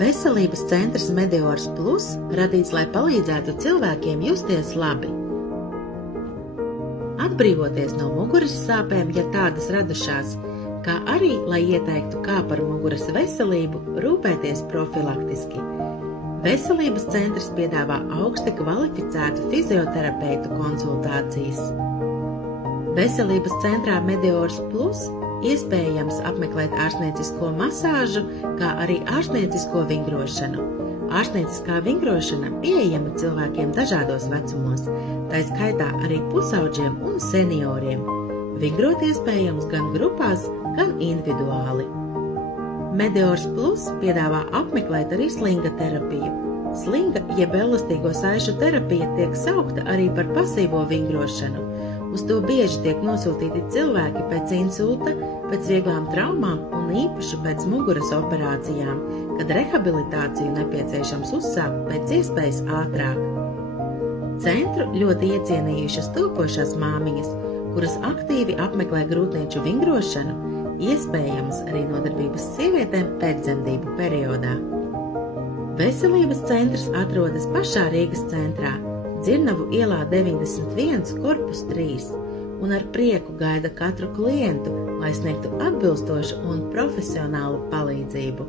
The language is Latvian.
Veselības centrs Medeors Plus radīts, lai palīdzētu cilvēkiem justies labi. Atbrīvoties no muguras sāpēm, ja tādas radušās, kā arī, lai ieteiktu, kā par muguras veselību rūpēties profilaktiski. Veselības centrs piedāvā augsti kvalificētu fizioterapeitu konsultācijas. Veselības centrā Medeors Plus iespējams apmeklēt ārstniecisko masāžu, kā arī ārstniecisko vingrošanu. Ārstnieciskā vingrošana pieejama cilvēkiem dažādos vecumos, tā skaitā arī pusaudžiem un senioriem. Vingrot iespējams gan grupās, gan individuāli. Medeors Plus piedāvā apmeklēt arī slinga terapiju. Slinga jeb elastīgo saišu terapija tiek saukta arī par pasīvo vingrošanu. Uz to bieži tiek nosūtīti cilvēki pēc insulta, pēc vieglām traumām un īpaši pēc muguras operācijām, kad rehabilitāciju nepieciešams uzsākt pēc iespējas ātrāk. Centru ļoti iecienījušas topošās māmiņas, kuras aktīvi apmeklē grūtnieču vingrošanu, iespējams arī nodarbības sievietēm pēcdzemdību periodā. Veselības centrs atrodas pašā Rīgas centrā, Dzirnavu ielā 91, korpus 3, un ar prieku gaida katru klientu, lai sniegtu atbilstošu un profesionālu palīdzību.